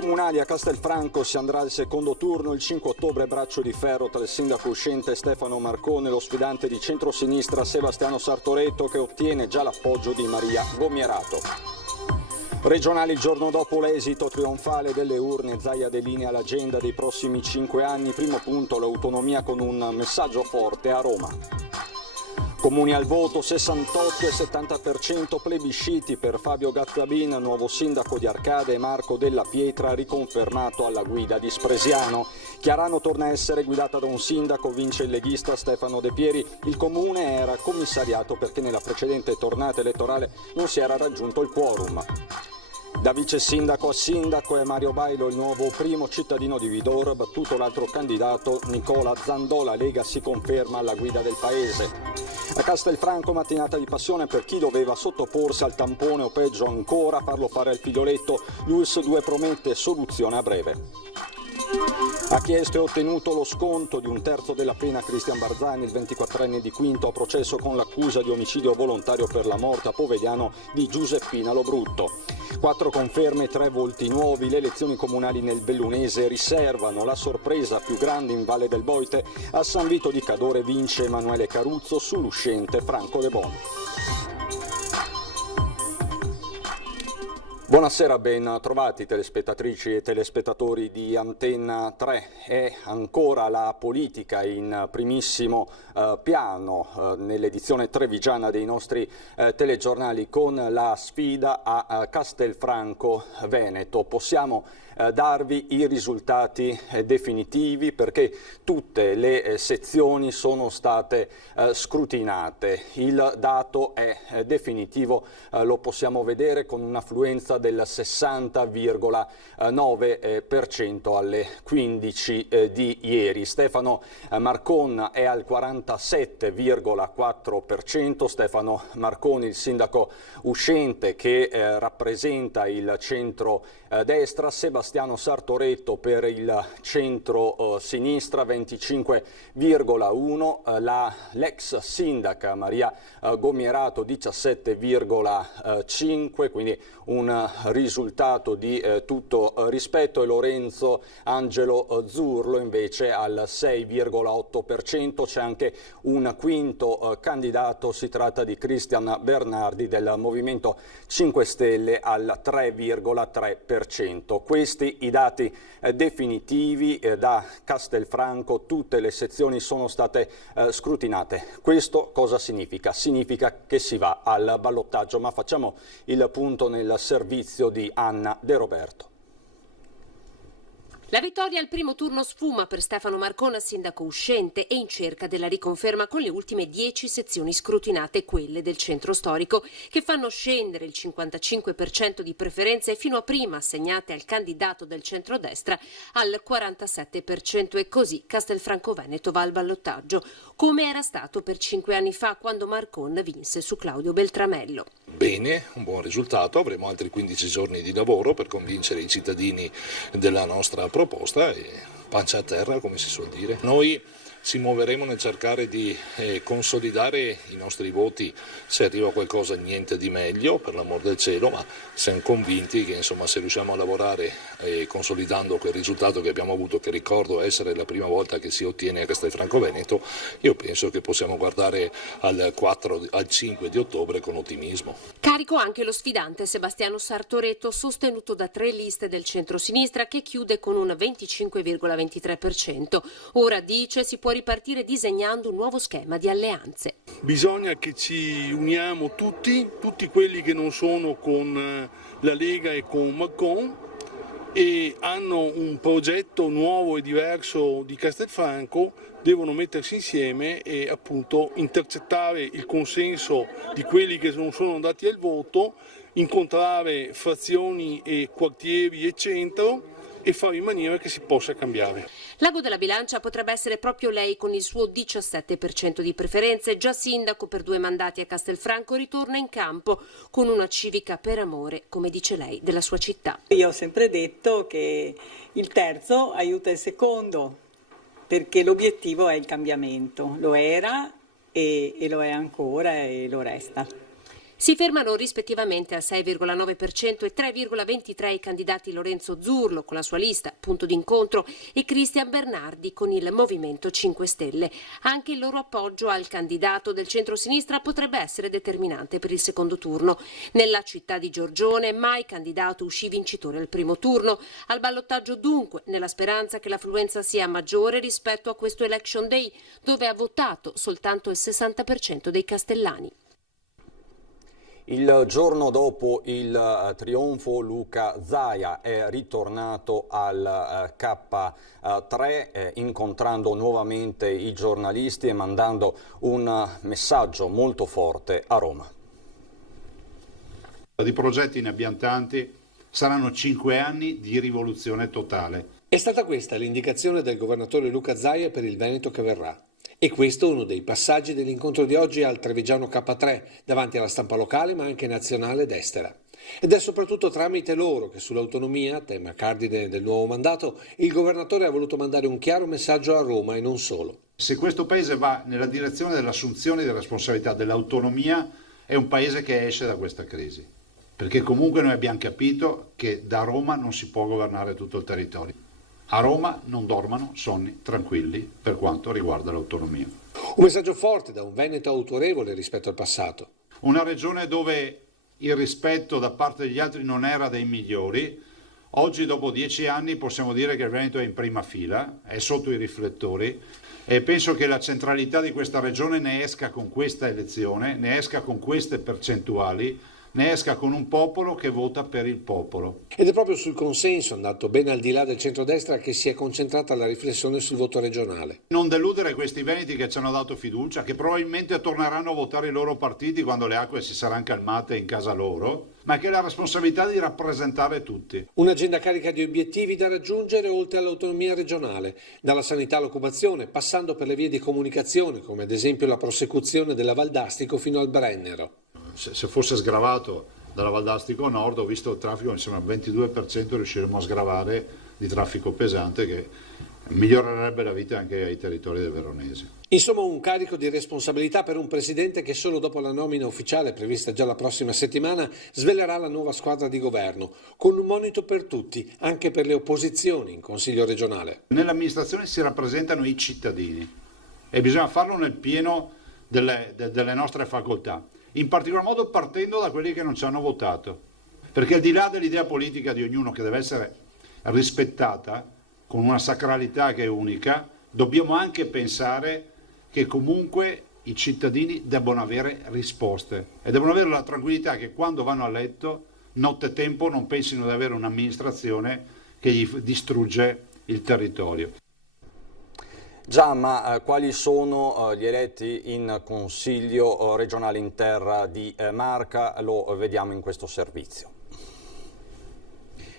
comunali a Castelfranco si andrà al secondo turno il 5 ottobre, braccio di ferro tra il sindaco uscente Stefano Marcone e lo sfidante di centrosinistra Sebastiano Sartoretto, che ottiene già l'appoggio di Maria Gomierato. Regionali il giorno dopo l'esito trionfale delle urne, Zaia delinea l'agenda dei prossimi 5 anni, primo punto l'autonomia con un messaggio forte a Roma. Comuni al voto, 68 e 70% plebisciti per Fabio Gazzabin, nuovo sindaco di Arcade, e Marco Della Pietra riconfermato alla guida di Spresiano. Chiarano torna a essere guidata da un sindaco, vince il leghista Stefano De Pieri. Il comune era commissariato perché nella precedente tornata elettorale non si era raggiunto il quorum. Da vice sindaco a sindaco è Mario Bailo il nuovo primo cittadino di Vidor, battuto l'altro candidato Nicola Zandola. Lega si conferma alla guida del paese. A Castelfranco mattinata di passione per chi doveva sottoporsi al tampone o peggio ancora farlo fare al figlioletto. L'ULSS 2 promette soluzione a breve. Ha chiesto e ottenuto lo sconto di un terzo della pena Cristian Barzani, il 24enne di Quinto, a processo con l'accusa di omicidio volontario per la morte a Povediano di Giuseppina Lobrutto. 4 conferme, 3 volti nuovi. Le elezioni comunali nel Bellunese riservano la sorpresa più grande in Valle del Boite. A San Vito di Cadore vince Emanuele Caruzzo sull'uscente Franco De Bon. Buonasera, ben trovati telespettatrici e telespettatori di Antenna 3. È ancora la politica in primissimo piano nell'edizione trevigiana dei nostri telegiornali, con la sfida a Castelfranco Veneto. Possiamo darvi i risultati definitivi perché tutte le sezioni sono state scrutinate. Il dato è definitivo, lo possiamo vedere con un'affluenza del 60,9% alle 15 di ieri. Stefano Marcon è al 47,4%, Stefano Marconi, il sindaco uscente che rappresenta il centro-destra, Sebastiano Sartoretto per il centro-sinistra 25,1%, l'ex sindaca Maria Gomierato 17,5%, quindi un risultato di tutto rispetto, e Lorenzo Angelo Zurlo invece al 6,8%. C'è anche un quinto candidato, si tratta di Cristian Bernardi del Movimento 5 Stelle al 3,3%. Questi i dati definitivi da Castelfranco. Tutte le sezioni sono state scrutinate. Questo cosa significa? Significa che si va al ballottaggio, ma facciamo il punto nel servizio di Anna De Roberto. La vittoria al primo turno sfuma per Stefano Marcona, sindaco uscente e in cerca della riconferma con le ultime 10 sezioni scrutinate, quelle del centro storico, che fanno scendere il 55% di preferenze fino a prima assegnate al candidato del centrodestra al 47%, e così Castelfranco Veneto va al ballottaggio, come era stato per 5 anni fa quando Marcon vinse su Claudio Beltramello. Bene, un buon risultato, avremo altri 15 giorni di lavoro per convincere i cittadini della nostra proposta e pancia a terra, come si suol dire. Noi ci muoveremo nel cercare di consolidare i nostri voti. Se arriva qualcosa, niente di meglio, per l'amor del cielo, ma siamo convinti che insomma, se riusciamo a lavorare consolidando quel risultato che abbiamo avuto, che ricordo essere la prima volta che si ottiene a Castelfranco Veneto, io penso che possiamo guardare al 5 di ottobre con ottimismo. Carico anche lo sfidante Sebastiano Sartoretto, sostenuto da 3 liste del centro-sinistra, che chiude con un 25,23%. Ora dice si può ripartire disegnando un nuovo schema di alleanze. Bisogna che ci uniamo tutti quelli che non sono con la Lega e con Macron e hanno un progetto nuovo e diverso di Castelfranco, devono mettersi insieme e appunto intercettare il consenso di quelli che non sono andati al voto, incontrare frazioni e quartieri e centro e fare in maniera che si possa cambiare. L'ago della bilancia potrebbe essere proprio lei, con il suo 17% di preferenze. Già sindaco per 2 mandati a Castelfranco, ritorna in campo con una civica per amore, come dice lei, della sua città. Io ho sempre detto che il terzo aiuta il secondo, perché l'obiettivo è il cambiamento. Lo era e lo è ancora e lo resta. Si fermano rispettivamente al 6,9% e 3,23% i candidati Lorenzo Zurlo con la sua lista Punto d'incontro e Cristian Bernardi con il Movimento 5 Stelle. Anche il loro appoggio al candidato del centro-sinistra potrebbe essere determinante per il secondo turno. Nella città di Giorgione mai candidato uscì vincitore al primo turno. Al ballottaggio dunque, nella speranza che l'affluenza sia maggiore rispetto a questo Election Day, dove ha votato soltanto il 60% dei castellani. Il giorno dopo il trionfo, Luca Zaia è ritornato al K3 incontrando nuovamente i giornalisti e mandando un messaggio molto forte a Roma. Di progetti ne abbiamo tanti, saranno 5 anni di rivoluzione totale. È stata questa l'indicazione del governatore Luca Zaia per il Veneto che verrà. E questo è uno dei passaggi dell'incontro di oggi al Trevigiano K3, davanti alla stampa locale ma anche nazionale ed estera. Ed è soprattutto tramite loro che sull'autonomia, tema cardine del nuovo mandato, il governatore ha voluto mandare un chiaro messaggio a Roma e non solo. Se questo paese va nella direzione dell'assunzione di responsabilità, dell'autonomia, è un paese che esce da questa crisi. Perché comunque noi abbiamo capito che da Roma non si può governare tutto il territorio. A Roma non dormano sonni tranquilli per quanto riguarda l'autonomia. Un messaggio forte da un Veneto autorevole rispetto al passato. Una regione dove il rispetto da parte degli altri non era dei migliori. Oggi, dopo 10 anni, possiamo dire che il Veneto è in prima fila, è sotto i riflettori e penso che la centralità di questa regione ne esca con questa elezione, ne esca con queste percentuali, ne esca con un popolo che vota per il popolo. Ed è proprio sul consenso, andato ben al di là del centrodestra, che si è concentrata la riflessione sul voto regionale. Non deludere questi veneti che ci hanno dato fiducia, che probabilmente torneranno a votare i loro partiti quando le acque si saranno calmate in casa loro, ma che ha la responsabilità di rappresentare tutti. Un'agenda carica di obiettivi da raggiungere oltre all'autonomia regionale, dalla sanità all'occupazione, passando per le vie di comunicazione, come ad esempio la prosecuzione della Valdastico fino al Brennero. Se fosse sgravato dalla Valdastico Nord, ho visto il traffico, mi sembra il 22% riusciremo a sgravare di traffico pesante che migliorerebbe la vita anche ai territori del Veronese. Insomma, un carico di responsabilità per un presidente che solo dopo la nomina ufficiale, prevista già la prossima settimana, svelerà la nuova squadra di governo, con un monito per tutti, anche per le opposizioni in Consiglio regionale. Nell'amministrazione si rappresentano i cittadini e bisogna farlo nel pieno delle nostre facoltà. In particolar modo partendo da quelli che non ci hanno votato, perché al di là dell'idea politica di ognuno che deve essere rispettata con una sacralità che è unica, dobbiamo anche pensare che comunque i cittadini debbano avere risposte e devono avere la tranquillità che quando vanno a letto, nottetempo, non pensino di avere un'amministrazione che gli distrugge il territorio. Già, ma quali sono gli eletti in Consiglio regionale in terra di Marca? Lo vediamo in questo servizio.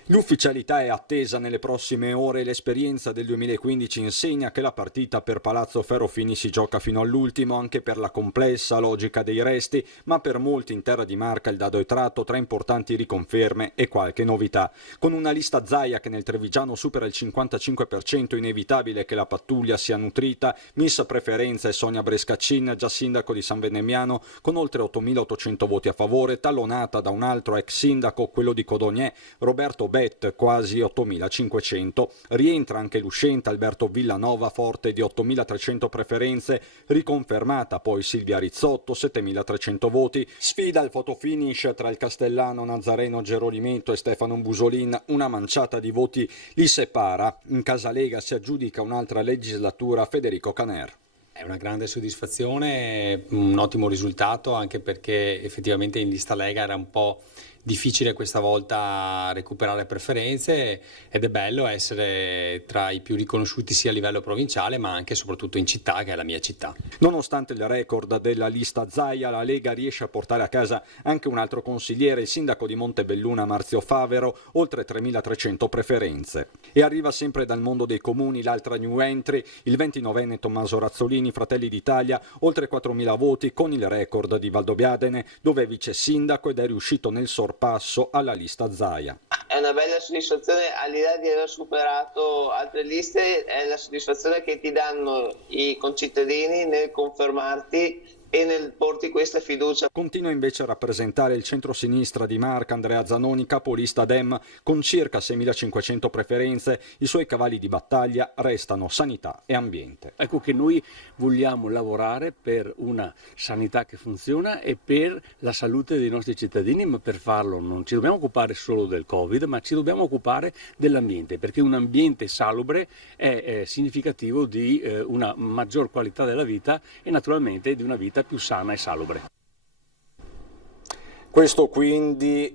L'ufficialità è attesa nelle prossime ore. L'esperienza del 2015 insegna che la partita per Palazzo Ferrofini si gioca fino all'ultimo, anche per la complessa logica dei resti, ma per molti in terra di Marca il dado è tratto tra importanti riconferme e qualche novità. Con una lista Zaia che nel Trevigiano supera il 55%, inevitabile che la pattuglia sia nutrita. Miss Preferenza è Sonia Brescaccin, già sindaco di San Venemmiano, con oltre 8.800 voti a favore, tallonata da un altro ex sindaco, quello di Codogné, Roberto quasi 8.500. Rientra anche l'uscente Alberto Villanova, forte di 8.300 preferenze, riconfermata poi Silvia Rizzotto, 7.300 voti. Sfida il fotofinish tra il castellano Nazareno Gerolimetto e Stefano Busolin, una manciata di voti li separa. In Casalega si aggiudica un'altra legislatura Federico Caner. È una grande soddisfazione, un ottimo risultato, anche perché effettivamente in lista Lega era un po' difficile questa volta recuperare preferenze ed è bello essere tra i più riconosciuti sia a livello provinciale ma anche e soprattutto in città, che è la mia città. Nonostante il record della lista Zaia, la Lega riesce a portare a casa anche un altro consigliere, il sindaco di Montebelluna Marzio Favero, oltre 3.300 preferenze. E arriva sempre dal mondo dei comuni l'altra new entry, il 29enne Tommaso Razzolini, Fratelli d'Italia, oltre 4.000 voti con il record di Valdobbiadene, dove è vice sindaco ed è riuscito nel sorpasso alla lista Zaia. È una bella soddisfazione, al di là di aver superato altre liste, è la soddisfazione che ti danno i concittadini nel confermarti e nel porti questa fiducia. Continua invece a rappresentare il centro-sinistra di Marca Andrea Zanoni, capolista Dem, con circa 6.500 preferenze. I suoi cavalli di battaglia restano sanità e ambiente. Ecco che noi vogliamo lavorare per una sanità che funziona e per la salute dei nostri cittadini, ma per farlo non ci dobbiamo occupare solo del Covid, ma ci dobbiamo occupare dell'ambiente, perché un ambiente salubre è significativo di una maggior qualità della vita e naturalmente di una vita più sana e salubre. Questo quindi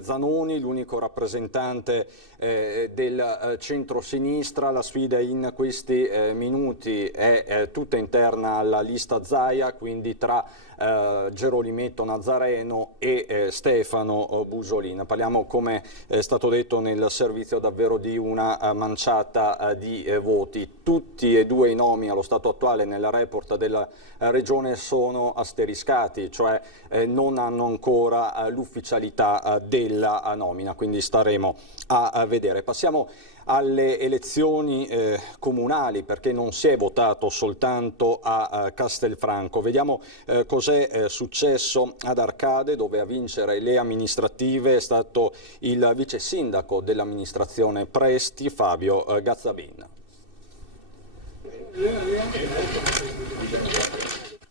Zanoni, l'unico rappresentante del centro-sinistra. La sfida in questi minuti è tutta interna alla lista Zaia, quindi tra Gerolimetto Nazareno e Stefano Busolin. Parliamo, come è stato detto nel servizio, davvero di una manciata di voti. Tutti e due i nomi allo stato attuale nel report della regione sono asteriscati, cioè non hanno ancora l'ufficialità della nomina, quindi staremo a vedere. Passiamo alle elezioni comunali, perché non si è votato soltanto a Castelfranco. Vediamo cos'è successo ad Arcade, dove a vincere le amministrative è stato il vice sindaco dell'amministrazione Presti, Fabio Gazzabin.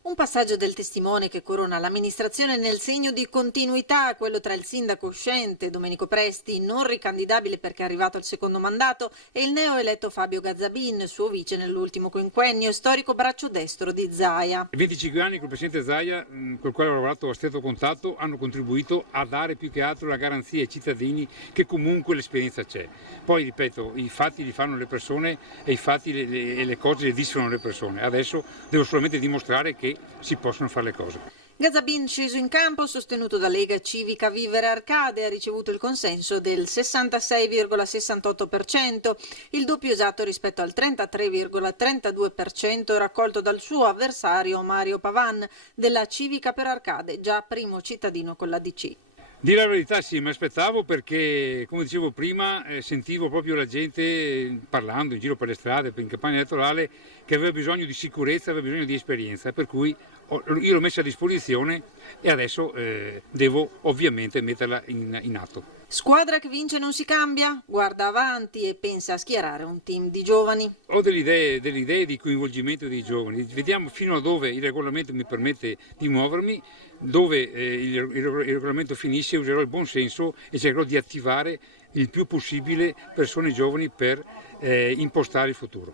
Un passaggio del testimone che corona l'amministrazione nel segno di continuità, quello tra il sindaco uscente Domenico Presti, non ricandidabile perché è arrivato al secondo mandato, e il neoeletto Fabio Gazzabin, suo vice nell'ultimo quinquennio e storico braccio destro di Zaia. 25 anni col presidente Zaia, col quale ho lavorato a stretto contatto, hanno contribuito a dare più che altro la garanzia ai cittadini che comunque l'esperienza c'è. Poi, ripeto, i fatti li fanno le persone e i fatti e le cose le disfano le persone. Adesso devo solamente dimostrare che si possono fare le cose. Gazzabin, sceso in campo, sostenuto da Lega Civica Vivere Arcade, ha ricevuto il consenso del 66,68%, il doppio esatto rispetto al 33,32% raccolto dal suo avversario Mario Pavan della Civica per Arcade, già primo cittadino con la DC. Dire la verità, sì, mi aspettavo, perché, come dicevo prima, sentivo proprio la gente parlando in giro per le strade, in campagna elettorale, che aveva bisogno di sicurezza, aveva bisogno di esperienza, per cui io l'ho messa a disposizione e adesso devo ovviamente metterla in atto. Squadra che vince non si cambia, guarda avanti e pensa a schierare un team di giovani. Ho delle idee di coinvolgimento dei giovani, vediamo fino a dove il regolamento mi permette di muovermi, dove il regolamento finisce userò il buon senso e cercherò di attivare il più possibile persone giovani per impostare il futuro.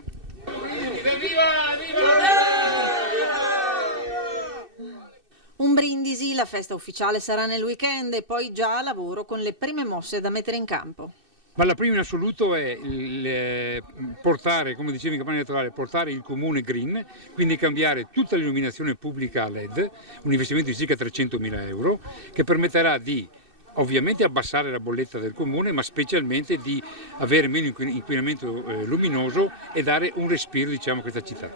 Un brindisi, la festa ufficiale sarà nel weekend e poi già a lavoro con le prime mosse da mettere in campo. Ma la prima in assoluto è portare, come dicevo in campagna elettorale, portare il comune green, quindi cambiare tutta l'illuminazione pubblica a LED, un investimento di circa 300.000 euro, che permetterà di ovviamente abbassare la bolletta del comune, ma specialmente di avere meno inquinamento luminoso e dare un respiro, diciamo, a questa città.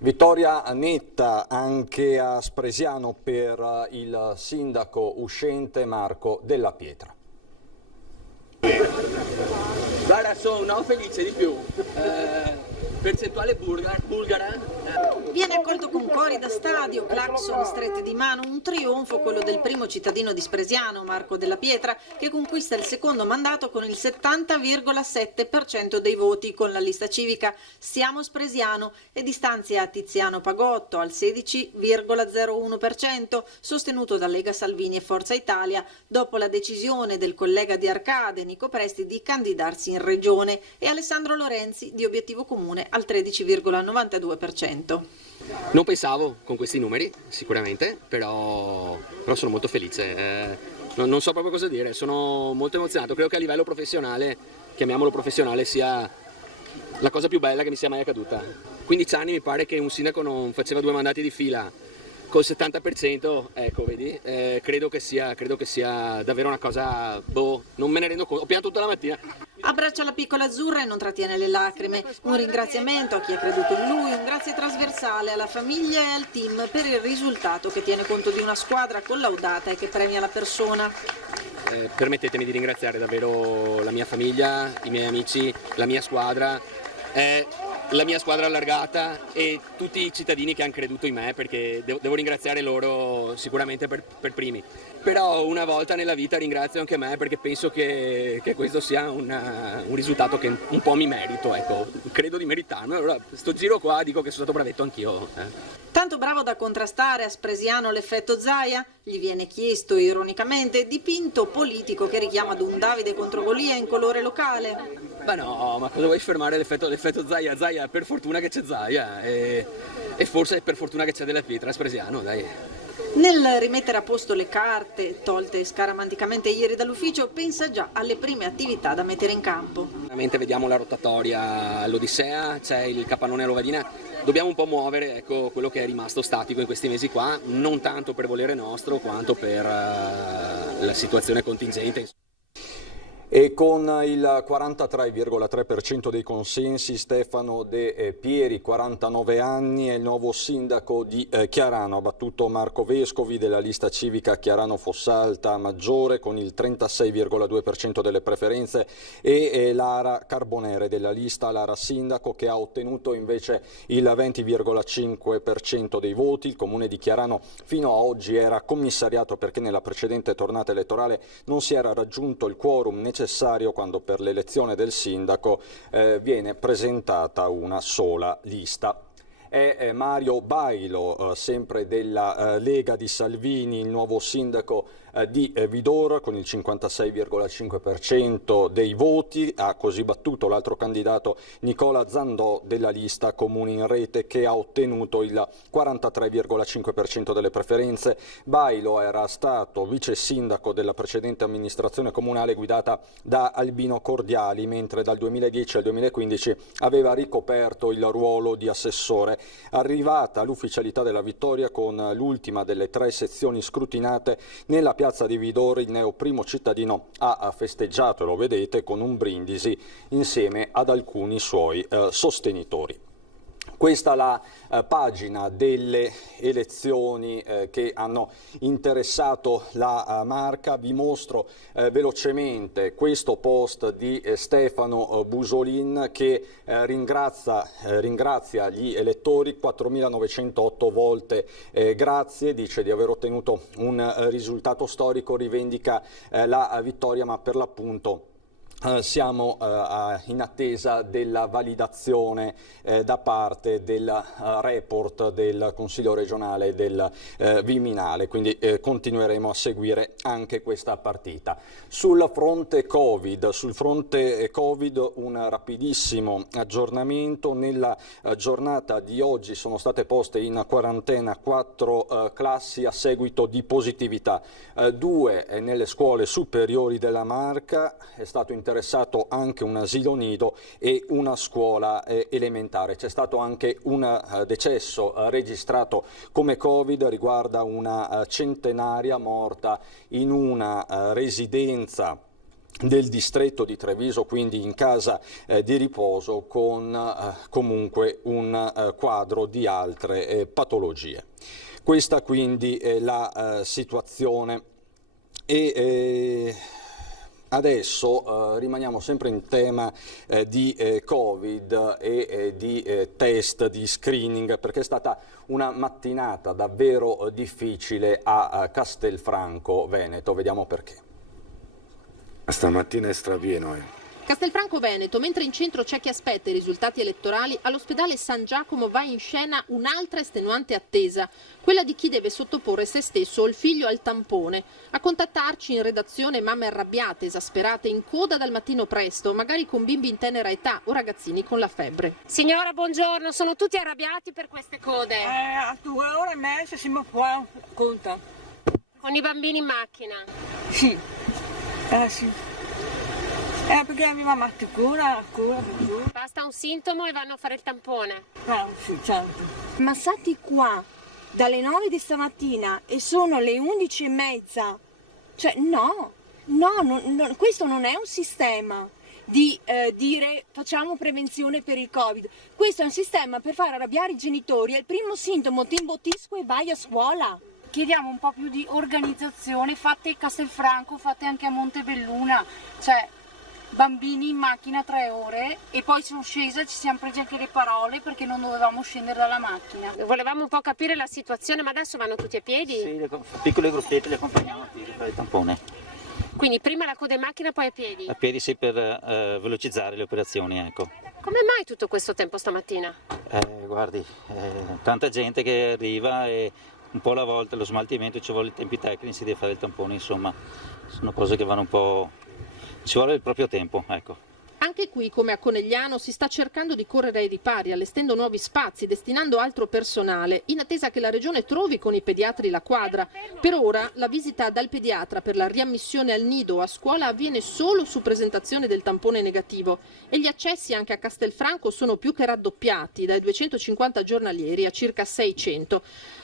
Vittoria netta anche a Spresiano per il sindaco uscente Marco Della Pietra. Guarda, sono felice di più. Percentuale bulgara. Viene accolto con cori da stadio, clacson strette di mano, un trionfo quello del primo cittadino di Spresiano, Marco Della Pietra, che conquista il secondo mandato con il 70,7% dei voti con la lista civica Siamo Spresiano e distanzia Tiziano Pagotto al 16,01%, sostenuto da Lega Salvini e Forza Italia, dopo la decisione del collega di Arcade, Nico Presti, di candidarsi in regione, e Alessandro Lorenzi di Obiettivo Comune al 13,92%. Non pensavo con questi numeri, sicuramente, però sono molto felice. Non so proprio cosa dire, sono molto emozionato. Credo che a livello professionale, chiamiamolo professionale, sia la cosa più bella che mi sia mai accaduta. 15 anni mi pare che un sindaco non faceva 2 mandati di fila. Col 70%, ecco, vedi, credo che sia davvero una cosa, non me ne rendo conto, ho pianto tutta la mattina. Abbraccia la piccola azzurra e non trattiene le lacrime. Un ringraziamento a chi ha creduto in lui, un grazie trasversale alla famiglia e al team per il risultato che tiene conto di una squadra collaudata e che premia la persona. Permettetemi di ringraziare davvero la mia famiglia, i miei amici, la mia squadra. È la mia squadra allargata e tutti i cittadini che hanno creduto in me, perché devo ringraziare loro sicuramente per primi. Però una volta nella vita ringrazio anche me, perché penso che questo sia un risultato che un po' mi merito, ecco, credo di meritarmi. Allora sto giro qua dico che sono stato bravetto anch'io. Tanto bravo da contrastare a Spresiano l'effetto Zaia? Gli viene chiesto ironicamente, dipinto politico che richiama ad un Davide contro Golia in colore locale. Ma no, ma cosa vuoi fermare l'effetto Zaia? Zaia, per fortuna che c'è Zaia e forse per fortuna che c'è Della Pietra, Spresiano, dai. Nel rimettere a posto le carte, tolte scaramanticamente ieri dall'ufficio, pensa già alle prime attività da mettere in campo. Veramente vediamo la rotatoria all'Odissea, c'è il capannone all'Ovadina, dobbiamo un po' muovere, ecco, quello che è rimasto statico in questi mesi qua, non tanto per volere nostro quanto per la situazione contingente. E con il 43,3% dei consensi Stefano De Pieri, 49 anni, è il nuovo sindaco di Chiarano. Ha battuto Marco Vescovi della lista civica Chiarano Fossalta Maggiore con il 36,2% delle preferenze e Lara Carbonere della lista Lara Sindaco, che ha ottenuto invece il 20,5% dei voti. Il comune di Chiarano fino a oggi era commissariato perché nella precedente tornata elettorale non si era raggiunto il quorum necessario quando per l'elezione del sindaco viene presentata una sola lista. È Mario Bailo, sempre della Lega di Salvini, il nuovo sindaco di Vidor con il 56,5% dei voti. Ha così battuto l'altro candidato Nicola Zandò della lista Comuni in Rete, che ha ottenuto il 43,5% delle preferenze. Bailo era stato vice sindaco della precedente amministrazione comunale guidata da Albino Cordiali, mentre dal 2010 al 2015 aveva ricoperto il ruolo di assessore. Arrivata l'ufficialità della vittoria con l'ultima delle 3 sezioni scrutinate nella piazza di Vidor, il neo primo cittadino ha festeggiato, e lo vedete, con un brindisi insieme ad alcuni suoi sostenitori. Questa è la pagina delle elezioni che hanno interessato la Marca. Vi mostro velocemente questo post di Stefano Busolin che ringrazia gli elettori, 4.908 volte grazie, dice di aver ottenuto un risultato storico, rivendica la vittoria, ma per l'appunto siamo in attesa della validazione da parte del report del Consiglio regionale del Viminale, quindi continueremo a seguire anche questa partita. Sul fronte Covid un rapidissimo aggiornamento. Nella giornata di oggi sono state poste in quarantena 4 classi a seguito di positività, 2 nelle scuole superiori della Marca, è stato interessato anche un asilo nido e una scuola elementare. C'è stato anche un decesso registrato come Covid, riguarda una centenaria morta in una residenza del distretto di Treviso, quindi in casa di riposo, con comunque un quadro di altre patologie. Questa quindi è la situazione. Adesso rimaniamo sempre in tema di Covid e di test, di screening, perché è stata una mattinata davvero difficile a Castelfranco Veneto. Vediamo perché. Stamattina è strapieno, Castelfranco Veneto, mentre in centro c'è chi aspetta i risultati elettorali, all'ospedale San Giacomo va in scena un'altra estenuante attesa, quella di chi deve sottoporre se stesso o il figlio al tampone. A contattarci in redazione mamme arrabbiate, esasperate, in coda dal mattino presto, magari con bimbi in tenera età o ragazzini con la febbre. Signora, buongiorno, sono tutti arrabbiati per queste code. A 2 ore e mezza siamo qua, conta. Con i bambini in macchina? Sì, sì. Perché la mia mamma ti cura. Basta un sintomo e vanno a fare il tampone. Sì, certo. Ma stati qua dalle 9 di stamattina e sono le 11:30. Cioè no, questo non è un sistema di dire facciamo prevenzione per il Covid. Questo è un sistema per far arrabbiare i genitori. È il primo sintomo, ti imbottisco e vai a scuola. Chiediamo un po' più di organizzazione, fatte a Castelfranco, fatte anche a Montebelluna, cioè bambini in macchina 3 ore e poi sono scesa, ci siamo presi anche le parole perché non dovevamo scendere dalla macchina. Volevamo un po' capire la situazione, ma adesso vanno tutti a piedi? Sì, piccole gruppette le accompagniamo a piedi per il tampone. Quindi prima la coda in macchina, poi a piedi? A piedi sì, per velocizzare le operazioni, ecco. Come mai tutto questo tempo stamattina? Guardi, tanta gente che arriva e un po' alla volta lo smaltimento ci vuole i tempi tecnici, si deve fare il tampone, insomma, sono cose che vanno un po'... ci vuole il proprio tempo, ecco. Anche qui, come a Conegliano, si sta cercando di correre ai ripari, allestendo nuovi spazi, destinando altro personale, in attesa che la Regione trovi con i pediatri la quadra. Per ora, la visita dal pediatra per la riammissione al nido o a scuola avviene solo su presentazione del tampone negativo e gli accessi anche a Castelfranco sono più che raddoppiati, dai 250 giornalieri a circa 600.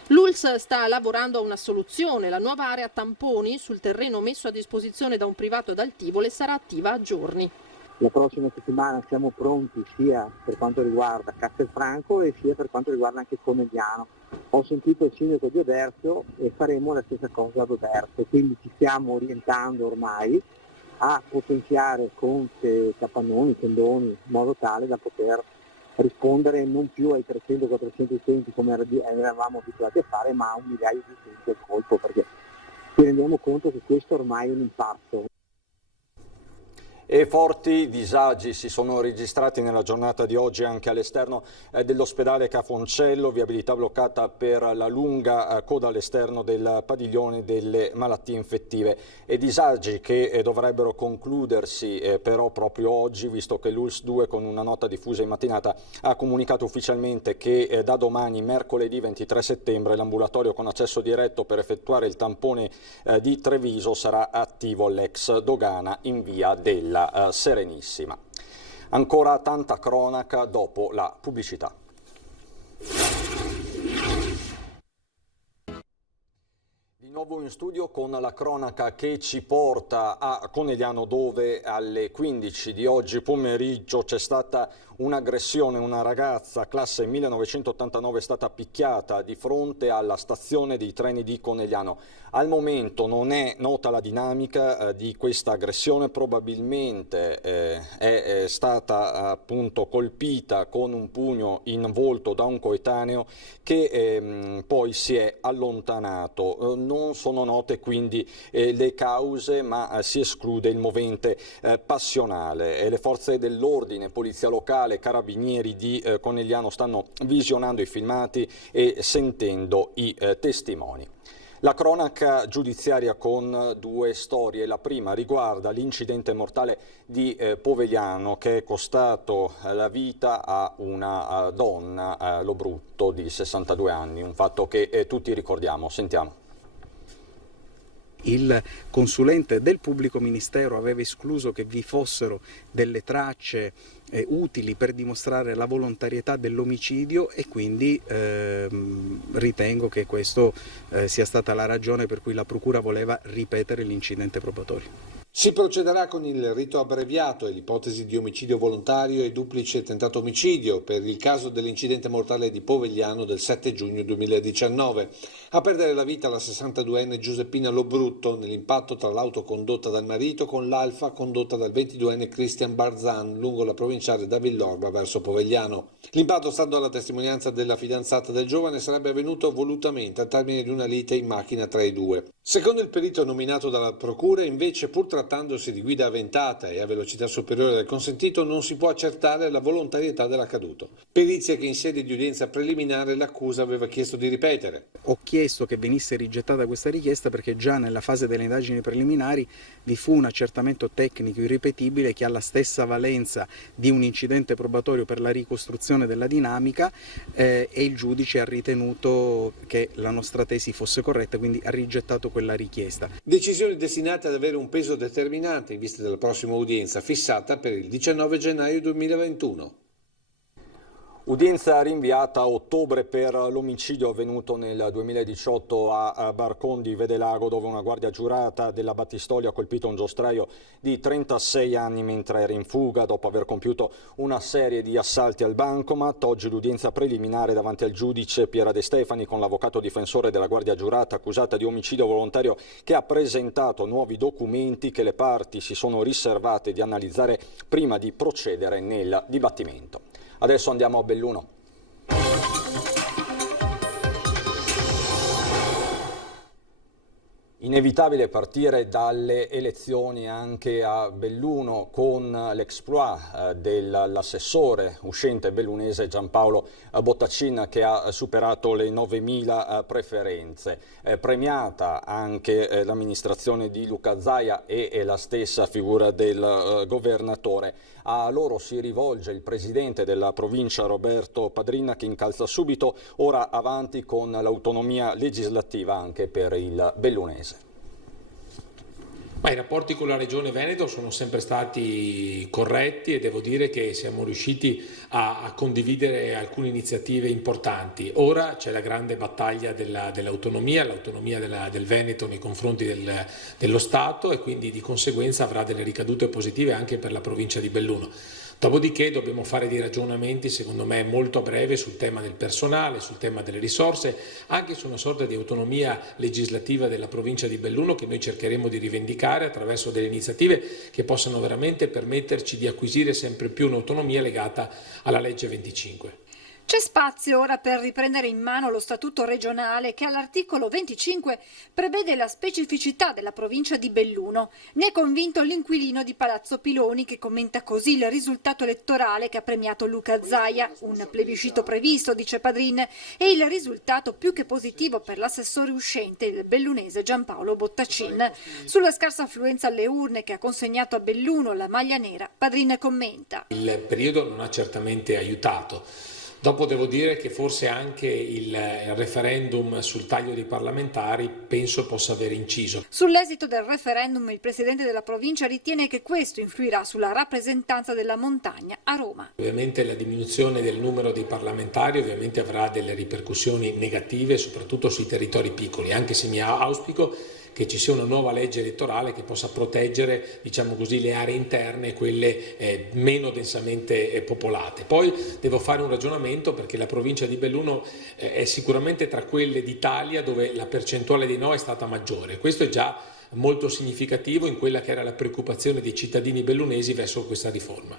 L'ULSS sta lavorando a una soluzione. La nuova area tamponi sul terreno messo a disposizione da un privato ad Altivole sarà attiva a giorni. La prossima settimana siamo pronti sia per quanto riguarda Castelfranco e sia per quanto riguarda anche Conegliano. Ho sentito il sindaco di Oderzo e faremo la stessa cosa ad Oderzo, quindi ci stiamo orientando ormai a potenziare conte, capannoni, tendoni, in modo tale da poter rispondere non più ai 300-400 utenti come eravamo abituati a fare, ma a 1 migliaio di utenti al colpo, perché ci rendiamo conto che questo ormai è un impatto. E forti disagi si sono registrati nella giornata di oggi anche all'esterno dell'ospedale Cafoncello, viabilità bloccata per la lunga coda all'esterno del padiglione delle malattie infettive e disagi che dovrebbero concludersi però proprio oggi, visto che l'ULSS 2 con una nota diffusa in mattinata ha comunicato ufficialmente che da domani, mercoledì 23 settembre, l'ambulatorio con accesso diretto per effettuare il tampone di Treviso sarà attivo all'ex dogana in via della Serenissima. Ancora tanta cronaca dopo la pubblicità. Di nuovo in studio con la cronaca che ci porta a Conegliano, dove alle 15 di oggi pomeriggio c'è stata un'aggressione. Una ragazza classe 1989 è stata picchiata di fronte alla stazione dei treni di Conegliano. Al momento non è nota la dinamica di questa aggressione, probabilmente è stata appunto colpita con un pugno in volto da un coetaneo che poi si è allontanato. Non sono note quindi le cause, ma si esclude il movente passionale. E le forze dell'ordine, polizia locale, carabinieri di Conegliano stanno visionando i filmati e sentendo i testimoni. La cronaca giudiziaria con 2 storie. La prima riguarda l'incidente mortale di Povegliano che è costato la vita a una donna, Lobrutto, di 62 anni, un fatto che tutti ricordiamo. Sentiamo. Il consulente del pubblico ministero aveva escluso che vi fossero delle tracce utili per dimostrare la volontarietà dell'omicidio e quindi ritengo che questo sia stata la ragione per cui la procura voleva ripetere l'incidente probatorio. Si procederà con il rito abbreviato e l'ipotesi di omicidio volontario e duplice tentato omicidio per il caso dell'incidente mortale di Povegliano del 7 giugno 2019. A perdere la vita la 62enne Giuseppina Lobrutto nell'impatto tra l'auto condotta dal marito con l'Alfa condotta dal 22enne Christian Barzan lungo la provinciale da Villorba verso Povegliano. L'impatto, stando alla testimonianza della fidanzata del giovane, sarebbe avvenuto volutamente al termine di una lite in macchina tra i due. Secondo il perito nominato dalla procura, invece, pur trattandosi di guida avventata e a velocità superiore del consentito, non si può accertare la volontarietà dell'accaduto. Perizia che in sede di udienza preliminare l'accusa aveva chiesto di ripetere. Ho chiesto che venisse rigettata questa richiesta perché già nella fase delle indagini preliminari vi fu un accertamento tecnico irripetibile che ha la stessa valenza di un incidente probatorio per la ricostruzione della dinamica e il giudice ha ritenuto che la nostra tesi fosse corretta, quindi ha rigettato quella richiesta. Decisioni destinate ad avere un peso determinante in vista della prossima udienza fissata per il 19 gennaio 2021. Udienza rinviata a ottobre per l'omicidio avvenuto nel 2018 a Barcon di Vedelago, dove una guardia giurata della Battistoli ha colpito un giostraio di 36 anni mentre era in fuga dopo aver compiuto una serie di assalti al bancomat. Oggi l'udienza preliminare davanti al giudice Piera De Stefani con l'avvocato difensore della guardia giurata accusata di omicidio volontario, che ha presentato nuovi documenti che le parti si sono riservate di analizzare prima di procedere nel dibattimento. Adesso andiamo a Belluno. Inevitabile partire dalle elezioni anche a Belluno con l'exploit dell'assessore uscente bellunese Giampaolo Bottacin, che ha superato le 9.000 preferenze. Premiata anche l'amministrazione di Luca Zaia e la stessa figura del governatore. A loro si rivolge il presidente della provincia Roberto Padrina, che incalza subito, ora avanti con l'autonomia legislativa anche per il bellunese. Ma i rapporti con la Regione Veneto sono sempre stati corretti e devo dire che siamo riusciti a condividere alcune iniziative importanti. Ora c'è la grande battaglia dell'autonomia, l'autonomia del Veneto nei confronti dello Stato, e quindi di conseguenza avrà delle ricadute positive anche per la provincia di Belluno. Dopodiché dobbiamo fare dei ragionamenti, secondo me, molto a breve sul tema del personale, sul tema delle risorse, anche su una sorta di autonomia legislativa della provincia di Belluno che noi cercheremo di rivendicare attraverso delle iniziative che possano veramente permetterci di acquisire sempre più un'autonomia legata alla legge 25. C'è spazio ora per riprendere in mano lo statuto regionale che all'articolo 25 prevede la specificità della provincia di Belluno. Ne è convinto l'inquilino di Palazzo Piloni, che commenta così il risultato elettorale che ha premiato Luca Zaia, un plebiscito previsto, dice Padrin, e il risultato più che positivo per l'assessore uscente, il bellunese Giampaolo Bottacin. Sulla scarsa affluenza alle urne che ha consegnato a Belluno la maglia nera, Padrin commenta. Il periodo non ha certamente aiutato. Dopo devo dire che forse anche il referendum sul taglio dei parlamentari penso possa aver inciso. Sull'esito del referendum il presidente della provincia ritiene che questo influirà sulla rappresentanza della montagna a Roma. Ovviamente la diminuzione del numero dei parlamentari ovviamente avrà delle ripercussioni negative soprattutto sui territori piccoli, anche se mi auspico che ci sia una nuova legge elettorale che possa proteggere, diciamo così, le aree interne e quelle meno densamente popolate. Poi devo fare un ragionamento, perché la provincia di Belluno è sicuramente tra quelle d'Italia dove la percentuale dei no è stata maggiore. Questo è già molto significativo in quella che era la preoccupazione dei cittadini bellunesi verso questa riforma.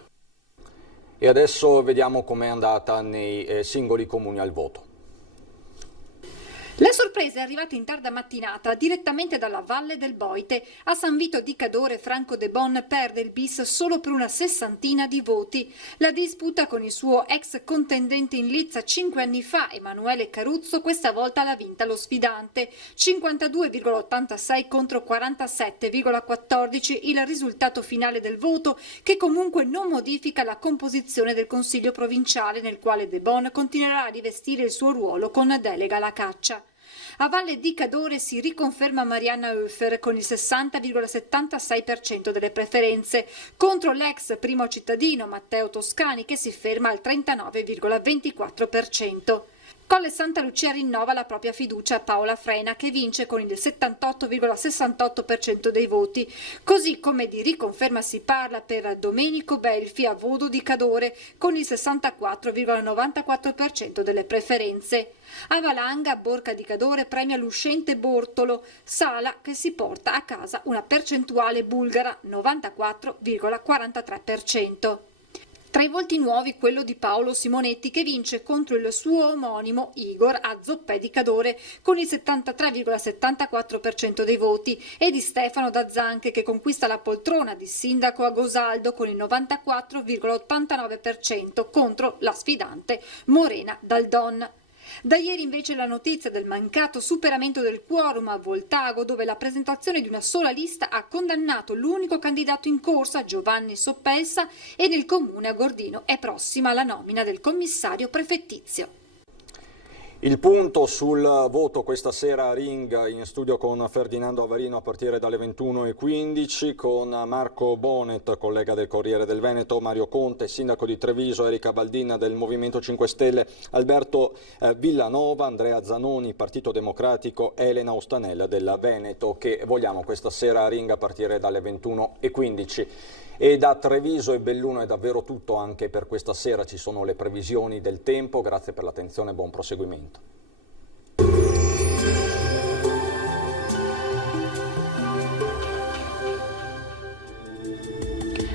E adesso vediamo com'è andata nei singoli comuni al voto. La sorpresa è arrivata in tarda mattinata direttamente dalla Valle del Boite. A San Vito di Cadore Franco De Bon perde il bis solo per una sessantina di voti. La disputa con il suo ex contendente in lizza 5 anni fa, Emanuele Caruzzo, questa volta l'ha vinta lo sfidante. 52,86 contro 47,14 il risultato finale del voto, che comunque non modifica la composizione del Consiglio provinciale, nel quale De Bon continuerà a rivestire il suo ruolo con delega alla caccia. A Valle di Cadore si riconferma Marianna Höfer con il 60,76% delle preferenze, contro l'ex primo cittadino Matteo Toscani, che si ferma al 39,24%. Colle Santa Lucia rinnova la propria fiducia a Paola Frena, che vince con il 78,68% dei voti, così come di riconferma si parla per Domenico Belfi a Vodo di Cadore con il 64,94% delle preferenze. A Valanga, Borca di Cadore premia l'uscente Bortolo, Sala, che si porta a casa una percentuale bulgara, 94,43%. Tra i volti nuovi quello di Paolo Simonetti, che vince contro il suo omonimo Igor a Zoppè di Cadore con il 73,74% dei voti, e di Stefano da Zanche, che conquista la poltrona di sindaco a Gosaldo con il 94,89% contro la sfidante Morena Daldon. Da ieri invece la notizia del mancato superamento del quorum a Voltago, dove la presentazione di una sola lista ha condannato l'unico candidato in corsa, Giovanni Soppelsa, e nel comune a Gordino è prossima la nomina del commissario prefettizio. Il punto sul voto questa sera a Ring, in studio con Ferdinando Avarino a partire dalle 21:15, con Marco Bonet, collega del Corriere del Veneto, Mario Conte, sindaco di Treviso, Erika Baldin del Movimento 5 Stelle, Alberto Villanova, Andrea Zanoni, Partito Democratico, Elena Ostanella del Veneto, che vogliamo questa sera a Ring a partire dalle 21:15. E da Treviso e Belluno è davvero tutto anche per questa sera, ci sono le previsioni del tempo, grazie per l'attenzione e buon proseguimento.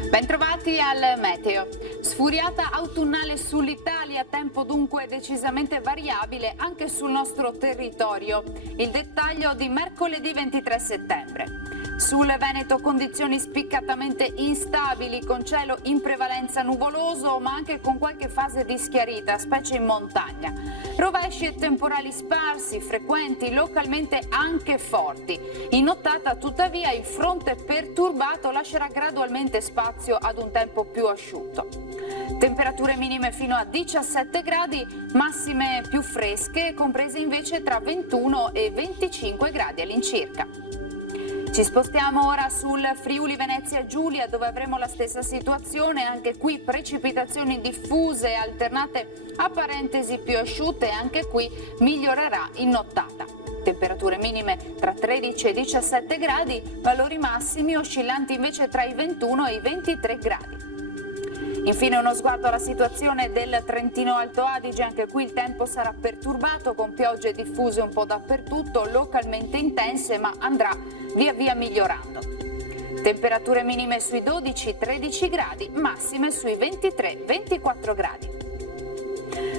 Bentrovati al meteo. Sfuriata autunnale sull'Italia, tempo dunque decisamente variabile anche sul nostro territorio. Il dettaglio di mercoledì 23 settembre. Sul Veneto condizioni spiccatamente instabili, con cielo in prevalenza nuvoloso ma anche con qualche fase di schiarita, specie in montagna. Rovesci e temporali sparsi, frequenti, localmente anche forti. In nottata tuttavia il fronte perturbato lascerà gradualmente spazio ad un tempo più asciutto. Temperature minime fino a 17 gradi, massime più fresche, comprese invece tra 21 e 25 gradi all'incirca. Ci spostiamo ora sul Friuli Venezia Giulia, dove avremo la stessa situazione, anche qui precipitazioni diffuse alternate a parentesi più asciutte, e anche qui migliorerà in nottata. Temperature minime tra 13 e 17 gradi, valori massimi oscillanti invece tra i 21 e i 23 gradi. Infine uno sguardo alla situazione del Trentino Alto Adige, anche qui il tempo sarà perturbato con piogge diffuse un po' dappertutto, localmente intense, ma andrà via via migliorando. Temperature minime sui 12-13 gradi, massime sui 23-24 gradi.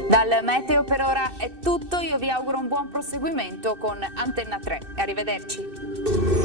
Dal meteo per ora è tutto, io vi auguro un buon proseguimento con Antenna 3. Arrivederci.